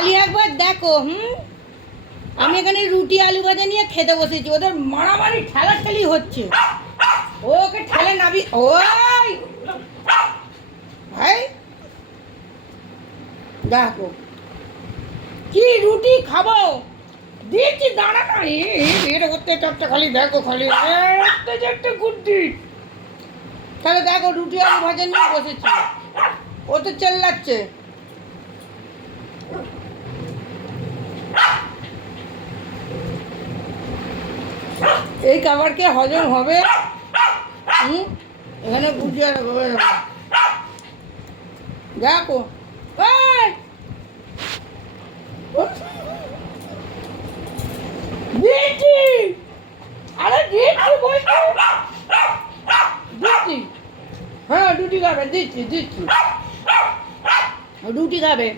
খালি একবার দেখো। আমি এখানে রুটি আলু ভাজা নিয়ে খেতে বসেছি, ওদের মারামারি ঠেলাঠেলি হচ্ছে। ওকে ঠেলে নাবি। ওই ভাই দেখো কি রুটি খাবো দিচ্ছি, দাঁড়া না। এর করতে একটা খালি দেখো, খালি একটা গুড্ডি। তাহলে দেখো রুটি আলু ভাজা নিয়ে বসেছি, ও তো চেল্লাচ্ছে। এই খাবার কে হজম হবে? এখানে বুঝিয়ে দেখো দিচ্ছি, আরে দিচ্ছি বলছি, দিচ্ছি। হ্যাঁ রুটি খাবে, দিচ্ছি দিচ্ছি, রুটি খাবে।